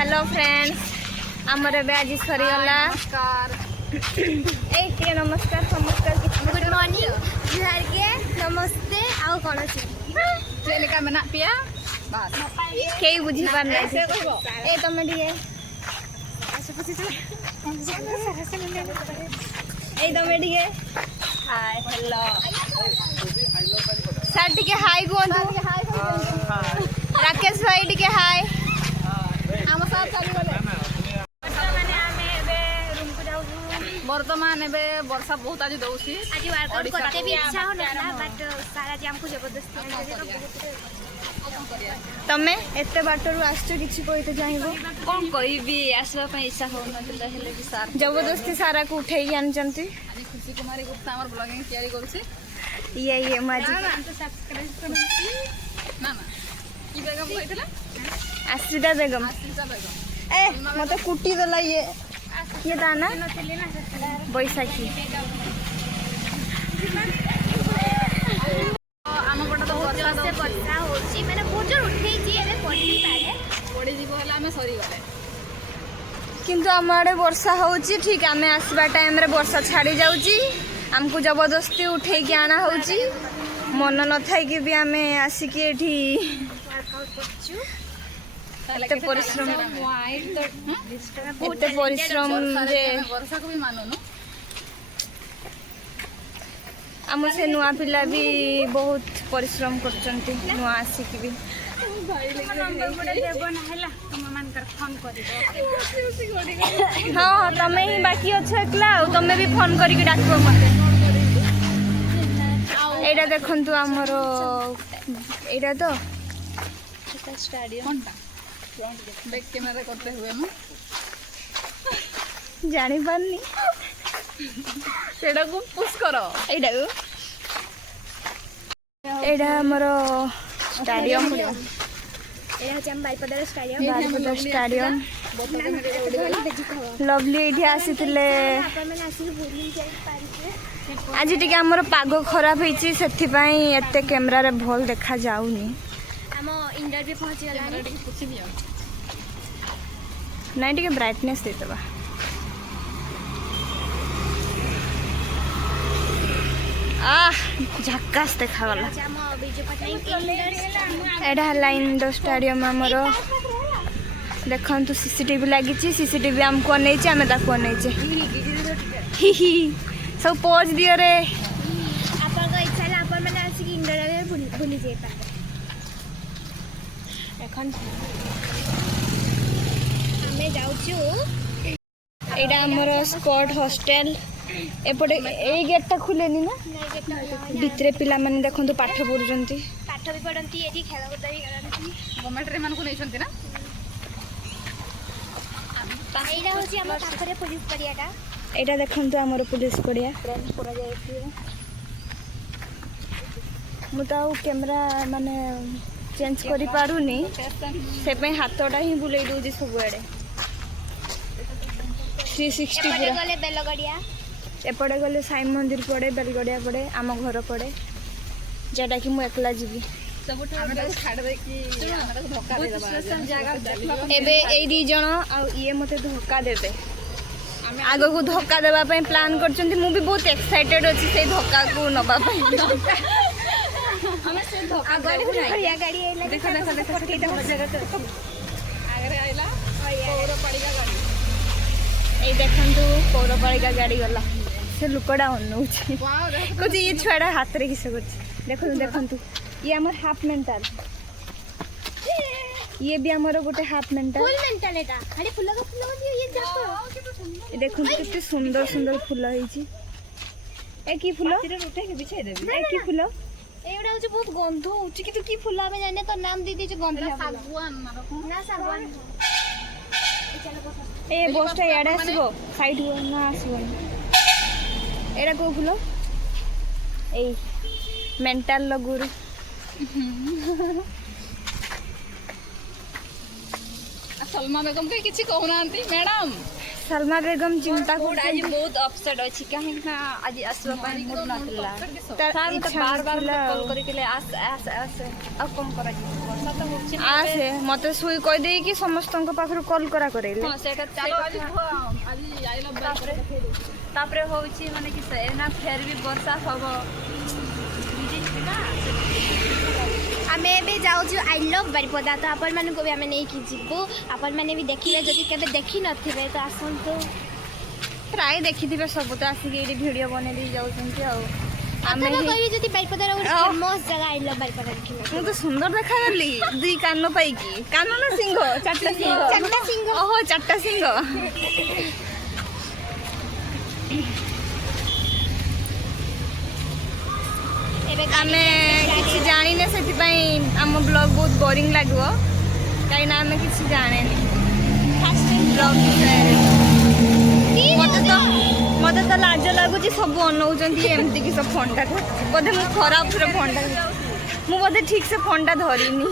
Hello friends आमर ए आज सरीगला नमस्कार नमस्कार गुड मॉर्निंग जुहार के नमस्ते आउ कौन चेलिका मेना पिया बस कई बुझी पार ना ए तमे दिए ए तमे दिए हाय हेलो सर टिके हाय कोंतु राकेश भाई टिके हाय आम साथ चली गले माने आमे एबे रूम को जाऊ वर्तमान एबे वर्षा बहुत आज दउसी आज वर्कआउट करते भी इच्छा हो ना बट सारा जी हमको जबरदस्ती तमे एते बाटरू आछो किछि कहिते चाहिबो कोन कहबी आसवा पे इच्छा हो न त हेले भी सार जबरदस्ती सारा को उठेई जानचंती आज खुशी कुमारी गुप्ता हमर ब्लॉगिंग तैयारी करछि ये माजी ना ना की बेगम कहथिला आश्रिता बेगम आशीषा बेगम ए मते कुटी देला ये दाना बैसाखी आम पटा तो वर्षा से वर्षा होची मैंने बहुत जोर उठे जी एबे पड़ी पारे पड़ी जीव हला हमें सरी गले किंतु आम आड़े वर्षा होची ठीक आमे आसबा टाइम रे वर्षा छाड़ी जाउची हमको जबरदस्ती उठे के आना होची मन न थाई कि भी आमे आसी के एठी वर्कआउट करछु एते परिश्रम वाइट तो एते परिश्रम जे वर्षा को भी मानो न आम से नुआ पिला भी बहुत परिश्रम करचंती नुआ आसी कि भी नंबर बडे देबो ना हैला तुम मान कर फोन करिवो हाँ तमे ही बाकी अच्छे एकला तमे भी फोन करके डाकबो मते एटा देखंतु हमरो एटा तो स्टेडियम कोनटा बैक कैमरा करते हुए हम जानी पारनी सेडा को पुश करो एटा को एटा हमरो स्टेडियम एहा हम बाईपदार स्टेडियम बारपदा स्टेडियम लवली एठी आसीतिले आपण माने आसी भूली जाई पारिसे आज टिके हमर पाग खराब होईची सेथि पई एते कैमरा रे भल देखा जाउनी हम इंटरव्यू पहुंच गला पूछी दियो नाइ टिके ब्राइटनेस देतबा आह झक्कास देखा गला हम बीजू पटनायक इंडोर एडा हला इंडोर स्टेडियम हमर देखंतु सीसीटीवी लागिची सीसीटीवी हमको नैचे आमे ताको नैचे ही ही सब पोज दियो रे आपण को इच्छा ला आपण माने आसी इंडोर रे भूली जाई पारे এখন ଆମେ ଯାଉଛୁ एडा हमर स्कॉट हॉस्टल एपटे ए गेटटा खुलेनी ना भितरे पिला माने देखंतु पाठ पढुचंती ପାଠ ବି ପଢନ୍ତି ଏଠି ଖେଳ କୁଦ ବି କରନ୍ତି गवर्नमेंट रे मान को नै छंती ना ଏଇଟା ହେଉଛି ଆମ ପାଖରେ ପୋଲିସ ପଡ଼ିଆଟା एडा देखंतु हमर पुलिस पड़िया ट्रेन पड़ा जायछि मु तो कैमरा माने चेंज करि पारुनी से पे हाथटा ही बुले दोजी सब आड़े 360 ଏପଟେ पूरा ଗଲେ ବେଲଗଡ଼ିଆ एपटे गले साई मंदिर पड़े बेलगड़िया पड़े आम घर पड़े जेटा कि मु एकला जीवी सब हमें तो छाड़ दे कि हमें तो धक्का दे दबा जगह एबे ए दी जण आ ये मते धक्का देते आगो को धक्का देबा पई प्लान करचंती मु भी बहुत एक्साइटेड अछि से धक्का को नबा पई हमें से धक्का गाड़ी बढ़िया गाड़ी आइला देखो देखो देखो केटा जगह तो आगरे आइला पौर पड़ीगा गाड़ी ए देखंतु पौरपालिका गाड़ी गला से लुकड़ा अनउछि वाओ देखो कुछ ये छुआड़ा हाथ रे किसे कुछ देखंतु देखंतु ये हमर हाफ मेंटल ये भी हमर गोटे हाफ मेंटल फुल मेंटल एटा खाली फुल का फुल दियो ये जातो देखंतु कितने सुंदर सुंदर फूल होईछि ए की फूल तेरे उठे के बिछाई देबी ए की फूल एटा होची बहुत गंध होची कि तो की फुल हमें जाने तो नाम दे दीजिए गंध सागवान मारो ना सागवान ए बसटा याडे आसीबो साइड हो ना आसीबो एरा को फूल ए मेंटल लगुरु सलमा बेगम के किछि कहउनांती मैडम सलमा बेगम चिंता आज कर बहुत अपसेट अछि काहे ना आज आसवा पानी मूड ना थिला तार बार इच्छा बार नथिला। कॉल करी के आस आस आस अब कम करा जी आसे मते सुई कह दे कि समस्त पाखर कॉल करा करेले तापरे होउची माने कि एना फेर भी वर्षा हबो आमे भी जाऊ आई लव बारिपदा तो आपण मान को भी आमे नहीं की जीवो आपण माने भी देखिले जदि केबे देखि नथिबे तो आसंतो प्राय देखिथिबे सब तो आसिक एडी वीडियो बने दी जाउछन्ती आ आमे कहि जदि बारिपदा रो फेमस जगह आई लव बारिपदा देखिले मु तो सुंदर देखा गली दुई कान पाइकी कान ना सिंह चारटा सिंह ओहो चारटा सिंह आमे किसी जानी ने सेति पई आम ब्लॉग बहुत बोरिंग लागो काई ना आमे किसी जाने ब्लॉग मते तो लाज लागुची सब अनौचंती एमती कि सब फोनटा बोधे मु खराब से फोनटा मु बोधे ठीक से फोनटा धरिनी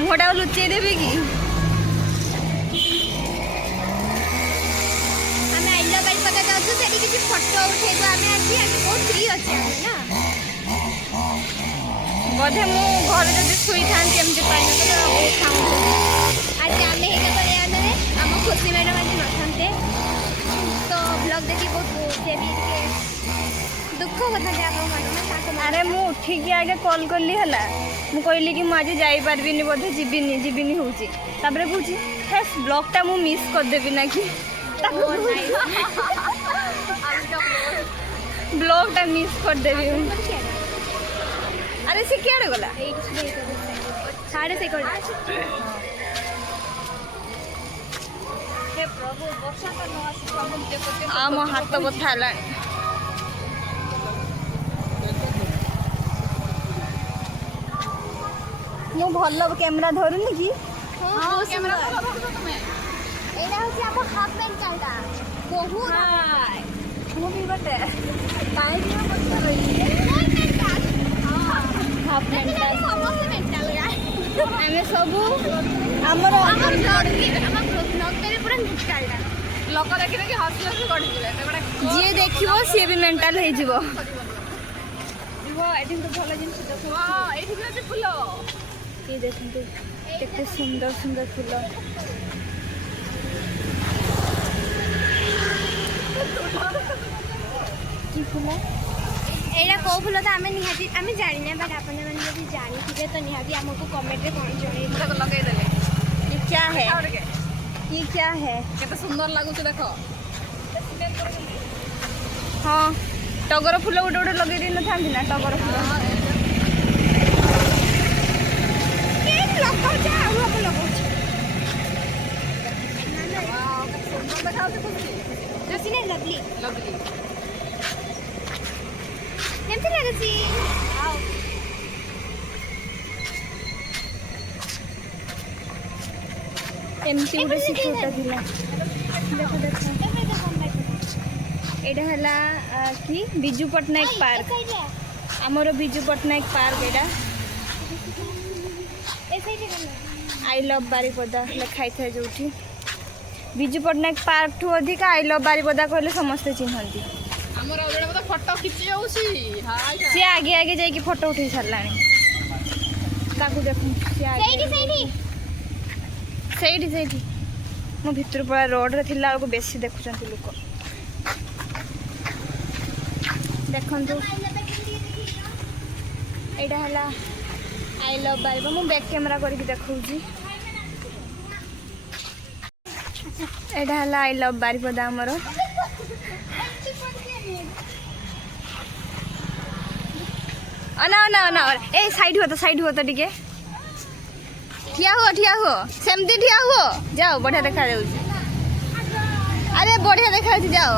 मुहटा लुचेई देबे कि आमे आई लव बारिपदा जाऊ सेठी किछि फोटो उठेबो आमे आछि बहुत फ्री अछि ना बोधे मु घर जदि सुई थांती एमती पाइन तो खाऊ आज आमे हेगा करे आने हम खुशी मैडम आज नथनते तो ब्लॉग देखि बहुत से भी के दुख कथा जे आप मन में अरे मु उठिकी आगे कॉल करली हला मु कहली कि मु आज जाई पारबिनी बोधे जीबिनी होउची ताबरे कहूची हे ब्लॉग टा मु मिस कर देबी ना कि ब्लॉग टा मिस कर देबी अरे से क्या गला साढ़े से कर हे प्रभु वर्षा तो न आसी प्रॉब्लम देखते आ मो हाथ बथा हला मु भल कैमरा धरुनी कि हां कैमरा धरो तमे एरा होची आपो हाफ पैंट काटा बहुत हाय मु भी बटे काई भी बच्चा रही हाफ पैंट समोसे मेंटल गाय आमे सबू हमर हमर ब्लॉग पे पूरा निकालला लोक देखि कि हसी हसी गडी दिले एबडा जे देखिबो से भी मेंटल हे जिवो दिवो एडिन तो भलो जिनिस देखो वाह एठी भी अछि फुलो ये देखंतु केते सुंदर सुंदर फूल की फूल एरा को फुल तो आमे निहाती आमे जानि ना बट आपन मन यदि जानि थिबे तो निहाती हमको कमेंट रे कोन जणे मुझे लगे देले ये क्या है और के ये क्या है केते सुंदर लागु छ देखो हाँ टगर फूल गोटे गोटे लगे दी न थांती ना टगर फूल के लगाउ जा आउ हम लगाउ वाह सुंदर देखा छ खुशी जसिने लवली लवली केमती लागसी आओ एमती गोटे सिक्योरटा थिला देखो देखो एटा हला कि बिजू पटनायक पार्क आमर Biju Patnaik park Etah I love Baripada लिखाई था जो बिजू पटनायक पार्क ठू अधिक आई लव बारिपदा कहले समस्ते चिन्हती हमर ओडे मत फोटो खिची जाउसी हाय सी आगे आगे जाइए फोटो उठे साराणी ताकू देखु सी आगे सही सही मो भितर पड़ा रोड रे थिला को बेसी देखुचंती लोक देखंतु एटा हला आई लव बारिपदा मु बैक कैमरा करके देखौजी एटा हला आई लव बारिपदा हमरो अना अना अना ए साइड हो तो टिके ठिया हो सेमती ठिया हो जाओ बढ़िया देखा जाउची अरे बढ़िया देखा जाउची जाओ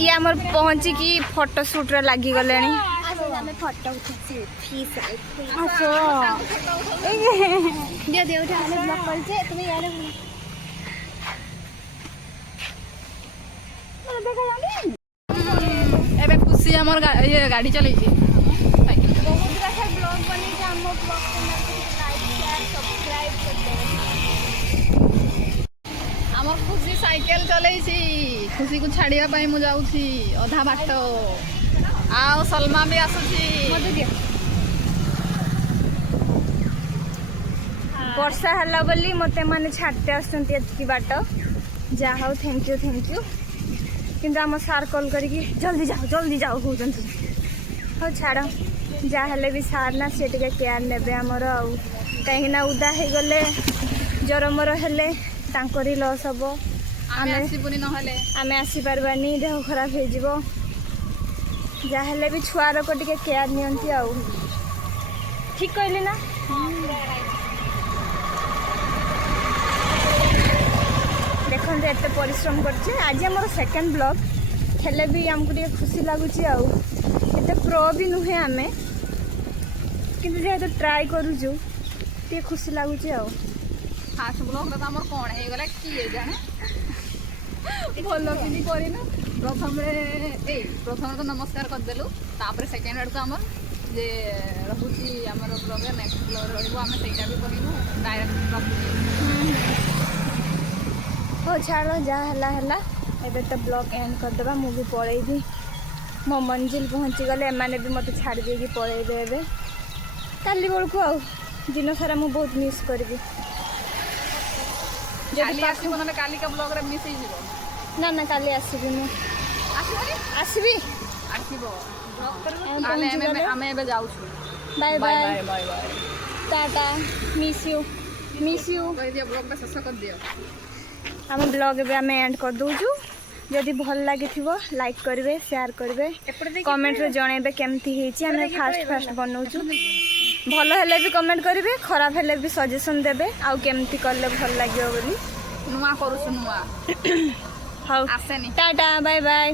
ये हमर पहुंची की फोटो शूट रे लागी गलेनी हमें फोटो उठेছি फीस आसो दियो दियो उठा हम ब्लॉग कर छे তুমি यार देखा जानी एबे खुशी हमर ये गाड़ी चलै छी बहुत रखा ब्लॉग बनी जे हम ब्लॉग को लाइक शेयर सब्सक्राइब कर दो हमर खुशी साइकिल चलै छी खुशी को छाड़िया पई मु जाउ छी आधा बाट ଆଉ ସଲମା ବି ଆସୁଛି। ମତେ ଦିଅ। ବର୍ଷା ହେଲା ବୋଲି ମୋତେ ମାନେ ଛାଡ଼ିତେ ଆସୁଛନ୍ତି ଏତିକି ବାଟ। ଯାହା ହଉ ଥ୍ୟାଙ୍କ ୟୁ। କିନ୍ତୁ ଆମ ସାର୍ କଲ୍ କରିକି ଜଲ୍ଦି ଯାଅ କହୁଛନ୍ତି। ହଉ ଛାଡ଼, ଯାହା ହେଲେ ବି ସାର୍ ନା, ସେ ଟିକେ କେୟାର ନେବେ ଆମର। ଆଉ କାହିଁକିନା ଉଦା ହେଇଗଲେ ଜ୍ୱର ମର ହେଲେ ତାଙ୍କରି ଲସ୍ ହେବ। ଆମେ ଆସିବୁନି ନହେଲେ। ଆମେ ଆସିପାରିବାନି, ଦେହ ଖରାପ ହେଇଯିବ। ଯାହା ହେଲେ ବି ଛୁଆରକ ଟିକେ କେୟାର ନିଅନ୍ତି ଆଉ। ଠିକ୍ କହିଲି ନା? ଦେଖନ୍ତୁ ଏତେ ପରିଶ୍ରମ କରୁଛେ। ଆଜି ଆମର ସେକେଣ୍ଡ ବ୍ଲଗ୍, ହେଲେ ବି ଆମକୁ ଟିକେ ଖୁସି ଲାଗୁଛି। ଆଉ ଏତେ ପ୍ରୋ ବି ନୁହେଁ ଆମେ, କିନ୍ତୁ ଯେହେତୁ ଟ୍ରାଏ କରୁଛୁ ଟିକେ ଖୁସି ଲାଗୁଛି ଆଉ। ଫାଷ୍ଟ ବ୍ଲଗ୍ରେ ତ ଆମର କ'ଣ ହେଇଗଲା କିଏ ଜାଣେ, ଭଲ କିଛି କରିନୁ। ପ୍ରଥମରେ ତ ନମସ୍କାର କରିଦେଲୁ, ତାପରେ ସେକେଣ୍ଡ ଆଡ଼କୁ ଆମର ଯେ ରହୁଛି ଆମର ବ୍ଲଗ୍ରେ, ନେକ୍ସଟ ବ୍ଲଗ୍ରେ ରହିବ, ଆମେ ସେଇଟା ବି କହିବୁ ଡାଇରେକ୍ଟ ରଖୁଛୁ। ହଉ ଛାଡ଼, ଯାହା ହେଲା। ଏବେ ତ ବ୍ଲଗ୍ ଏଣ୍ଡ କରିଦେବା। ମୁଁ ବି ପଳେଇବି, ମୋ ମଞ୍ଜିଲ ପହଞ୍ଚିଗଲେ ଏମାନେ ବି ମୋତେ ଛାଡ଼ି ଦେଇକି ପଳେଇବେ ଏବେ। କାଲି ବେଳକୁ ଆଉ ଦିନ ସାରା ମୁଁ ବହୁତ ମିସ୍ କରିବି। କାଲି ଆସିବ ନହେଲେ କାଲିକା ବ୍ଲଗ୍ରେ ମିସ୍ ହେଇଯିବ। ନା କାଲି ଆସିବି ମୁଁ। ଆସିବନି? ଆସିବି। ଆସିବ। ତାହେଲେ ଆମେ ଏବେ ଯାଉଛୁ। Bye bye bye, bye bye bye. Tata, miss you. କହିଦିଅ ବ୍ଲଗ୍ଟା ଶେଷ କରିଦିଅ। ଆମ ବ୍ଲଗ୍ ଏବେ ଆମେ ଏଣ୍ଡ କରିଦେଉଛୁ। ଯଦି ଭଲ ଲାଗିଥିବ ଲାଇକ୍ କରିବେ, ସେୟାର କରିବେ, କମେଣ୍ଟରେ ଜଣାଇବେ କେମିତି ହେଇଛି। ଆମେ ଫାଷ୍ଟ ବନାଉଛୁ। ଭଲ ହେଲେ ବି କମେଣ୍ଟ କରିବେ, ଖରାପ ହେଲେ ବି ସଜେସନ୍ ଦେବେ ଆଉ କେମିତି କଲେ ଭଲ ଲାଗିବ ବୋଲି। ନୂଆ କରୁଛୁ ନୂଆ ହଉ ଆସେନି। Tata, bye bye.